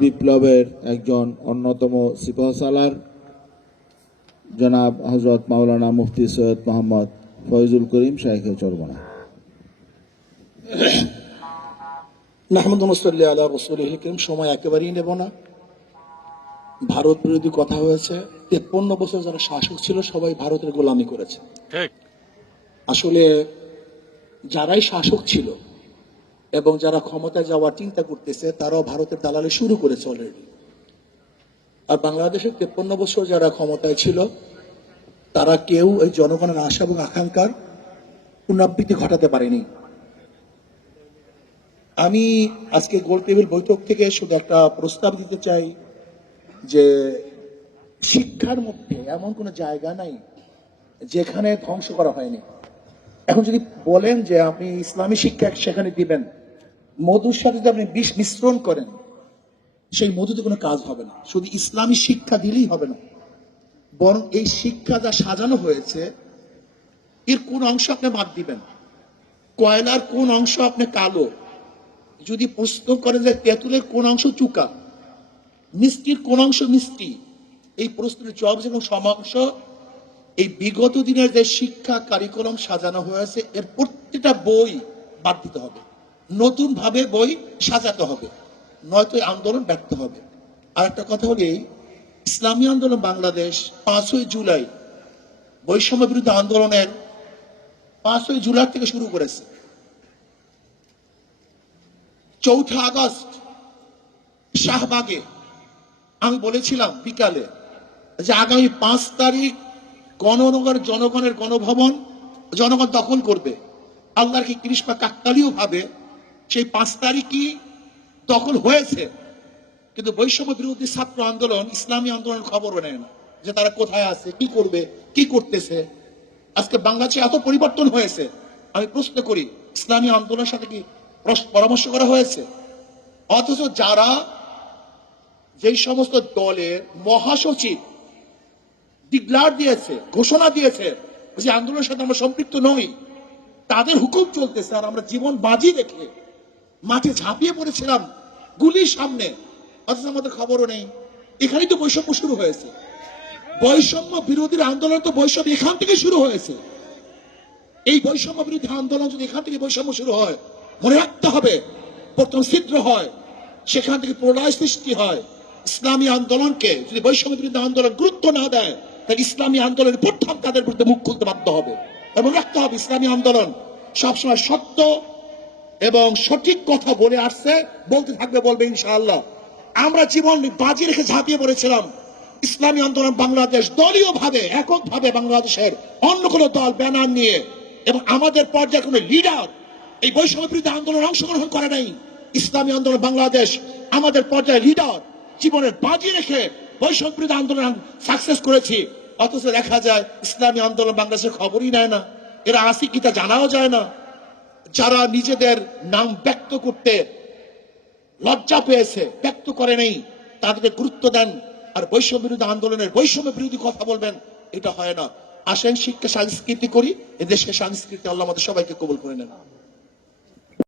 বিপ্লবের একজন অন্যতম সিপাহসালার জনাব হযরত মাওলানা মুফতি সৈয়দ মোহাম্মদ ফয়জুল করিম শাইখে চরমনা। নাহমাদুহু ওয়া সাল্লি আলা রাসূলিল কারীম। সময় একেবারেই নেব না। ভারত বিরোধী কথা হয়েছে। 53 বছর যারা শাসক ছিল সবাই ভারতের গোলামি করেছে। ঠিক। আসলে যারাই শাসক ছিল এবং যারা ক্ষমতায় যাওয়ার চিন্তা করতেছে তারাও ভারতের দালালি শুরু করেছে অলরেডি। আর বাংলাদেশের 53 বছর যারা ক্ষমতায় ছিল তারা কেউ এই জনগণের আশা এবং আকাঙ্ক্ষার পুনরাবৃত্তি ঘটাতে পারেনি। আমি আজকে গোল টেবিল বৈঠক থেকে শুধু একটা প্রস্তাব দিতে চাই যে শিক্ষার মধ্যে এমন কোনো জায়গা নাই যেখানে ধ্বংস করা হয়নি। এখন যদি বলেন যে আপনি ইসলামী শিক্ষা সেখানে দিবেন, মধুর সাথে যদি আপনি বিষ মিশ্রণ করেন সেই মধুতে কোনো কাজ হবে না। শুধু ইসলামী শিক্ষা দিলেই হবে না, বরং এই শিক্ষা যা সাজানো হয়েছে এর কোন অংশ আপনি বাদ দিবেন, কয়লার কোন অংশ আপনি কালো, যদি প্রশ্ন করেন যে তেঁতুলের কোন অংশ চুকা, মিষ্টির কোন অংশ মিষ্টি, এই প্রশ্নের জবাব এবং সমাংশ এই বিগত দিনের যে শিক্ষা কারিকুলাম সাজানো হয়েছে এর প্রত্যেকটা বই বাদ দিতে হবে, নতুন ভাবে বই সাজাতে হবে, নয়তো আন্দোলন ব্যর্থ হবে। আর একটা কথা হলি, ইসলামী আন্দোলন বাংলাদেশ 5ই জুলাই বৈষম্য বিরুদ্ধে আন্দোলনের 5ই জুলাই থেকে শুরু করেছে। 4 আগস্ট শাহবাগে আমি বলেছিলাম বিকালে যে আগামী 5 তারিখ জনগণের গণভবন জনগণ দখল করবে। আল্লাহর কি কৃষ্ণা কাকতালীয় ভাবে সেই 5 তারিখই দখল হয়েছে, কিন্তু বৈষম্য বিরোধী ছাত্র আন্দোলন ইসলামী আন্দোলনের খবরও নেয় না যে তারা কোথায় আছে, কি করবে, কি করতেছে। আজকে বাংলাদেশে এত পরিবর্তন হয়েছে, আমি প্রশ্ন করি ইসলামী আন্দোলনের সাথে কি পরামর্শ করা হয়েছে? অথচ যারা যেই সমস্ত দলের মহাসচিব ডিক্লার দিয়েছে, ঘোষণা দিয়েছে যে আন্দোলনের সাথে আমরা সম্পৃক্ত নই, তাদের হুকুম চলতেছে আর আমরা জীবন বাজি রেখে মাঠে ঝাঁপিয়ে পড়েছিলাম গুলির সামনে, অথচ আমাদের খবরও নেই। এখানেই তো বৈষম্য শুরু হয়েছে। বৈষম্য বিরোধীর আন্দোলন তো বৈষম্য এখান থেকে শুরু হয়েছে। এই বৈষম্য বিরোধী আন্দোলন যদি এখান থেকে বৈষম্য শুরু হয়, মনে রাখতে হবে প্রথম ছিদ্র হয়, সেখান থেকে প্রলয় সৃষ্টি হয়। ইসলামী আন্দোলনকে যদি বৈষম্য বিরোধী আন্দোলন গুরুত্ব না দেয় তাহলে ইসলামী আন্দোলনের প্রথম তাদের বিরুদ্ধে মুখ খুলতে বাধ্য হবে। এবং রাখতে হবে ইসলামী আন্দোলন সবসময় সত্য এবং সঠিক কথা বলে আসছে, বলতে থাকবে, বলবে ইনশাআল্লাহ। আমরা জীবন বাজি রেখে ঝাঁপিয়ে পড়েছিলাম ইসলামী আন্দোলন বাংলাদেশ দলীয় ভাবে এককভাবে বাংলাদেশের অন্য কোনো দল ব্যানার নিয়ে, এবং আমাদের পর্যায়ে কোনো লিডার এই বৈষম্য বিরোধী আন্দোলন অংশগ্রহণ করে নাই। ইসলামী আন্দোলন বাংলাদেশ আমাদের পর্যায়ে লিডার জীবনের বাজি রেখে বৈষম্য বিরোধী আন্দোলন সাকসেস করেছি। অথচ দেখা যায় ইসলামী আন্দোলন বাংলাদেশের খবরই নেয় না, এরা আসি কি তা জানাও যায় না। যারা নিজেদের নাম ব্যক্ত করতে লজ্জা পেয়েছে, ব্যক্ত করে নেই, তাদেরকে গুরুত্ব দেন আর বৈষম্য বিরোধী আন্দোলনের বৈষম্য বিরোধী কথা বলবেন, এটা হয় না। আসেন শিক্ষা সংস্কৃতি করি, এদেশকে সংস্কৃতি আল্লাহ আমাদের সবাইকে কবুল করে নেন।